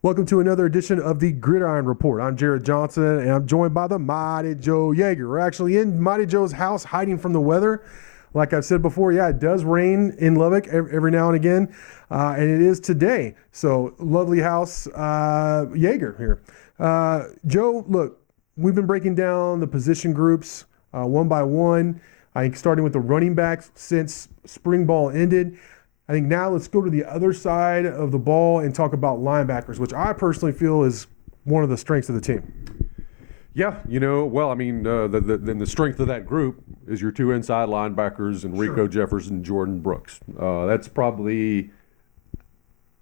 Welcome to another edition of the Gridiron Report. I'm Jarret Johnson, and I'm joined by the Mighty Joe Yeager. We're actually in Mighty Joe's house hiding from the weather. Like I've said before, yeah, it does rain in Lubbock every now and again, and it is today. So, lovely house, Yeager here. Joe, look, we've been breaking down the position groups one by one. I think starting with the running backs since spring ball ended. I think now let's go to the other side of the ball and talk about linebackers, which I personally feel is one of the strengths of the team. Yeah, the strength of that group is your two inside linebackers, Enrico Jefferson and Jordan Brooks. That's probably,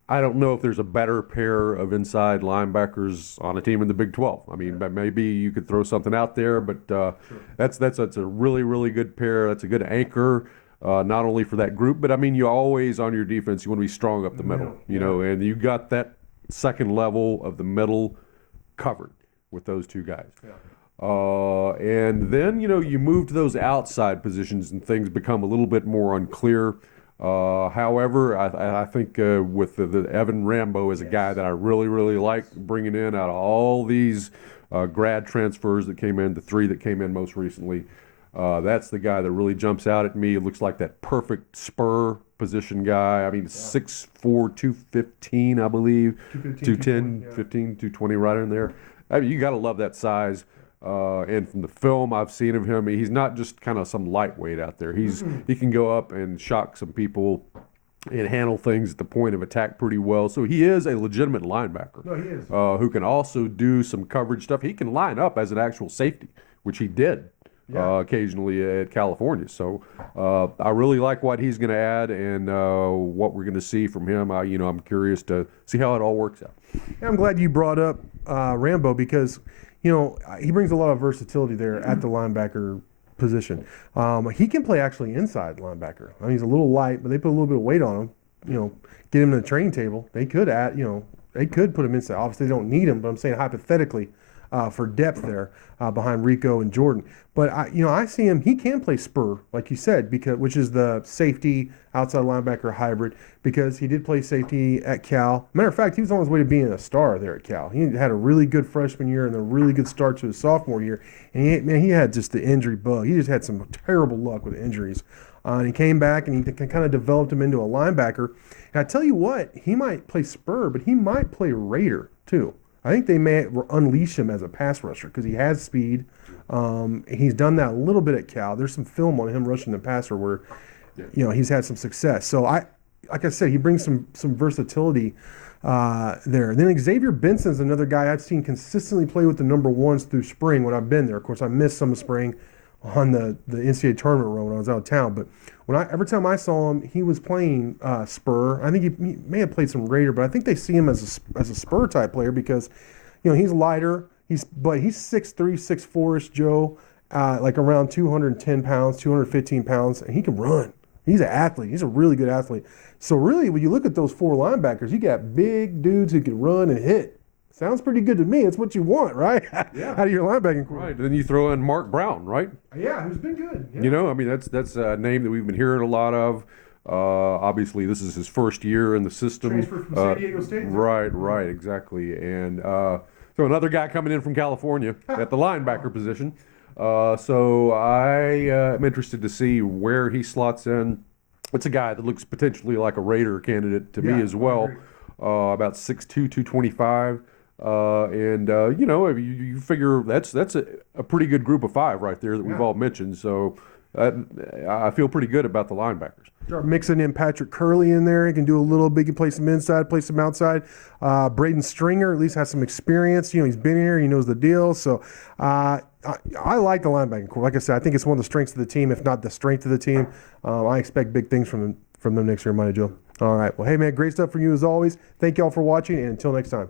I don't know if there's a better pair of inside linebackers on a team in the Big 12. I mean, maybe you could throw something out there, but that's a really, really good pair. That's a good anchor. Not only for that group, but I mean, you always on your defense, you want to be strong up the middle, and you got that second level of the middle covered with those two guys. And then, you move to those outside positions and things become a little bit more unclear. However, I think with the Evan Rambo is a guy that I really, really like bringing in out of all these grad transfers that came in, the three that came in most recently. That's the guy that really jumps out at me. It looks like that perfect spur position guy. I mean, 6'4", 215, I believe. 210, 15, 220, right in there. I mean, you got to love that size. And from the film I've seen of him, he's not just kind of some lightweight out there. He can go up and shock some people and handle things at the point of attack pretty well. So he is a legitimate linebacker. No, he is. Who can also do some coverage stuff. He can line up as an actual safety, which he did. Occasionally at California. So I really like what he's going to add and what we're going to see from him. I'm curious to see how it all works out. Yeah, I'm glad you brought up Rambo because, he brings a lot of versatility there at the linebacker position. He can play actually inside linebacker. I mean, he's a little light, but they put a little bit of weight on him. Get him to the training table. They could they could put him inside. Obviously, they don't need him, but I'm saying hypothetically. For depth there behind Rico and Jordan. But I see him. He can play spur, like you said, which is the safety outside linebacker hybrid. Because he did play safety at Cal. Matter of fact, he was on his way to being a star there at Cal. He had a really good freshman year and a really good start to his sophomore year. And he had just the injury bug. He just had some terrible luck with injuries. And he came back and he kind of developed him into a linebacker. And I tell you what, he might play spur, but he might play Raider too. I think they may unleash him as a pass rusher because he has speed. He's done that a little bit at Cal. There's some film on him rushing the passer where, he's had some success. So like I said, he brings some versatility there. And then Xavier Benson's another guy I've seen consistently play with the number ones through spring when I've been there. Of course, I missed some of spring on the NCAA tournament run when I was out of town. But every time I saw him, he was playing spur. I think he may have played some Raider, but I think they see him as a spur type player because, he's lighter. But he's 6'3", 6'4"-ish, Joe, like around 210 pounds, 215 pounds, and he can run. He's an athlete. He's a really good athlete. So really, when you look at those four linebackers, you got big dudes who can run and hit. Sounds pretty good to me. It's what you want, right? Yeah. Out of your linebacking core. Right. Then you throw in Mark Brown, right? Yeah, who's been good. Yeah. That's a name that we've been hearing a lot of. Obviously, this is his first year in the system. Transferred from San Diego State. Right, exactly. And so another guy coming in from California at the linebacker position. So I am interested to see where he slots in. It's a guy that looks potentially like a Raider candidate to me as well. About 6'2", 225. You figure that's a pretty good group of five right there that we've all mentioned. So I feel pretty good about the linebackers. Start mixing in Patrick Curley in there. He can do a little bit. He can play some inside, play some outside. Braden Stringer at least has some experience. He's been here. He knows the deal. So I like the linebacking core. Like I said, I think it's one of the strengths of the team, if not the strength of the team. I expect big things from them next year, Mighty Joe. All right. Well, hey, man, great stuff for you as always. Thank you all for watching, and until next time.